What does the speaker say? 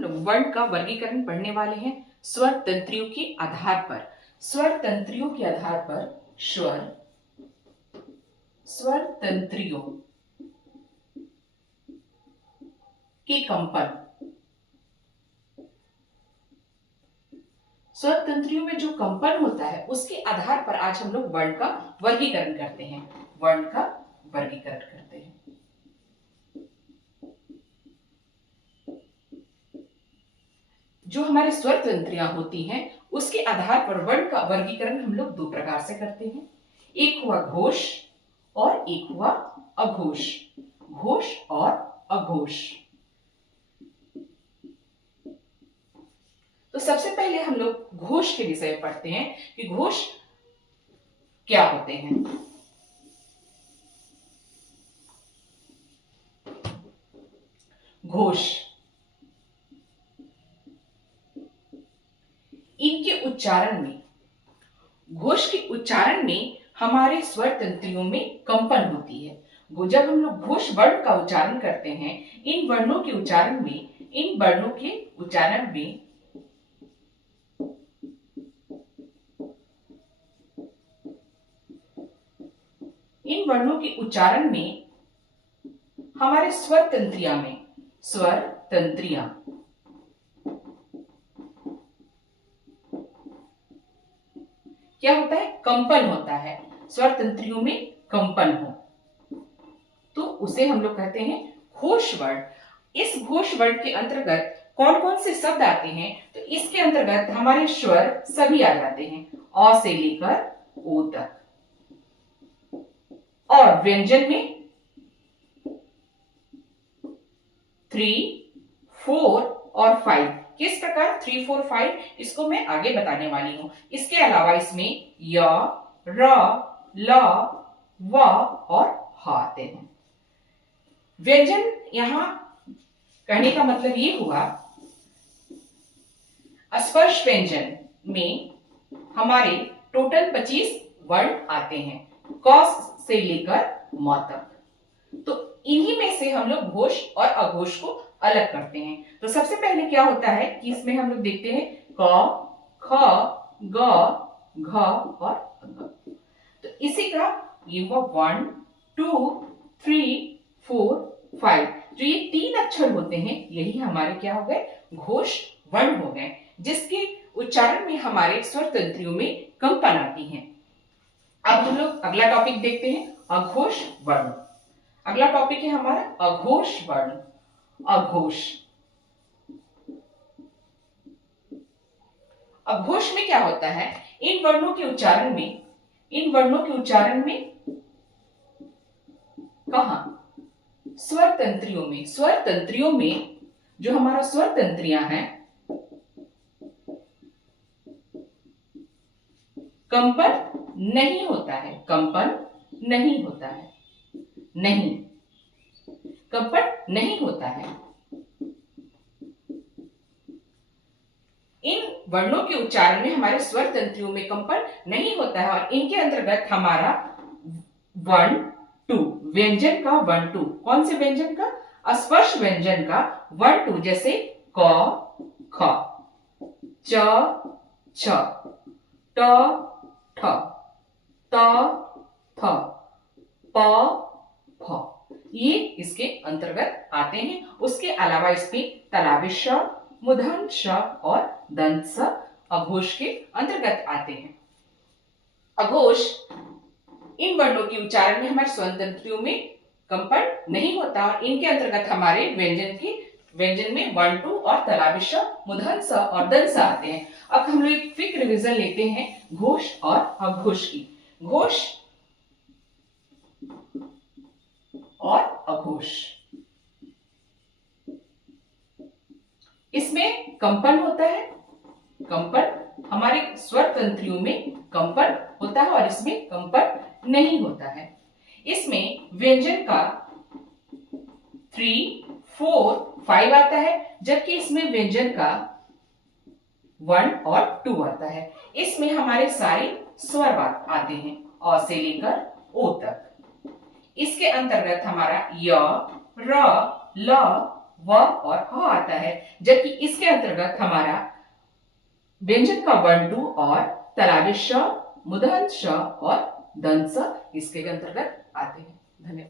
लोग वर्ण का वर्गीकरण पढ़ने वाले हैं स्वर तंत्रियों के आधार पर। स्वर तंत्रियों के आधार पर स्वर तंत्रियों के कंपन, स्वर तंत्रियों में जो कंपन होता है उसके आधार पर आज हम लोग वर्ण का वर्गीकरण करते हैं। वर्ण का वर्गीकरण करते हैं। जो हमारे स्वर तंत्रियां होती हैं उसके आधार पर वर्ण का वर्गीकरण हम लोग दो प्रकार से करते हैं। एक हुआ घोष और एक हुआ अघोष। घोष और अघोष। तो सबसे पहले हम लोग घोष के विषय में पढ़ते हैं कि घोष क्या होते हैं। घोष इनके उच्चारण में, घोष के उच्चारण में हमारे स्वर तंत्रियों में कंपन होती है। जब हम लोग घोष वर्ण का उच्चारण करते हैं, इन वर्णों के उच्चारण में, इन वर्णों के उच्चारण में इन वर्णों के उच्चारण में हमारे स्वर तंत्रियां में, स्वर तंत्रियां क्या होता है? कंपन होता है। स्वर तंत्रियों में कंपन हो तो उसे हम लोग कहते हैं घोष वर्ण। इस घोष वर्ण के अंतर्गत कौन कौन से शब्द आते हैं? तो इसके अंतर्गत हमारे स्वर सभी आ जाते हैं, अ से लेकर ओ तक। और व्यंजन में 3, 4 और 5। किस प्रकार 3, 4, 5 इसको मैं आगे बताने वाली हूं। इसके अलावा इसमें य, र, ल, व और ह आते हैं। व्यंजन यहां कहने का मतलब ये हुआ, स्पर्श व्यंजन में हमारे टोटल 25 वर्ण आते हैं, क से लेकर म तक। तो इन्हीं में से हम लोग घोष और अघोष को अलग करते हैं। तो सबसे पहले क्या होता है कि इसमें हम लोग देखते हैं क, ख, ग, घ और घ। तो इसी का ये हुआ 1, 2, 3, 4, 5। जो ये 3 अक्षर होते हैं यही हमारे क्या हो गए? घोष वर्ण हो गए, जिसके उच्चारण में हमारे स्वर तंत्रियों में कंपन आती है। अब हम लोग अगला टॉपिक देखते हैं, अघोष वर्ण। अगला टॉपिक है हमारा अघोष वर्ण। अघोष, अघोष में क्या होता है? इन वर्णों के उच्चारण में, इन वर्णों के उच्चारण में कहां? स्वर तंत्रियों में। स्वर तंत्रियों में जो हमारा स्वर तंत्रियां हैं, कंपन नहीं होता है। कंपन नहीं होता है। नहीं, कंपन नहीं होता है। इन वर्णों के उच्चारण में हमारे स्वर तंत्रियों में कंपन नहीं होता है और इनके अंतर्गत हमारा 1, 2 व्यंजन का 1, 2। कौन से व्यंजन का? स्पर्श व्यंजन का 1, 2। जैसे क, ख, च, छ, ट, ठ, त, थ, प, फ, ये इसके अंतर्गत आते हैं। उसके अलावा इसमें तलावी श, मूर्धन्य श और दंत स अघोष के अंतर्गत आते हैं। अघोष इन वर्णों के उच्चारण में हमारे स्वर तंत्रियों में कंपन नहीं होता और इनके अंतर्गत हमारे व्यंजन में 1, 2 और तलावी श, मूर्धन्य स और दंत स आते हैं। अब हम लोग एक क्विक रिवीजन लेते हैं घोष और अघोष की। घोष और अघोष, इसमें कंपन होता है। कंपन हमारे स्वर तंत्रियों में कंपन होता है और इसमें कंपन नहीं होता है। इसमें व्यंजन का 3, 4, 5 आता है, जबकि इसमें व्यंजन का 1 और 2 आता है। इसमें हमारे सारे स्वर आते हैं, अ से लेकर ओ तक। इसके अंतर्गत हमारा य, र, ल, व और ह आता है, जबकि इसके अंतर्गत हमारा व्यंजन का वर्ण टू और तलावे श, मुदहन श और दंत स इसके अंतर्गत आते हैं। धन्यवाद।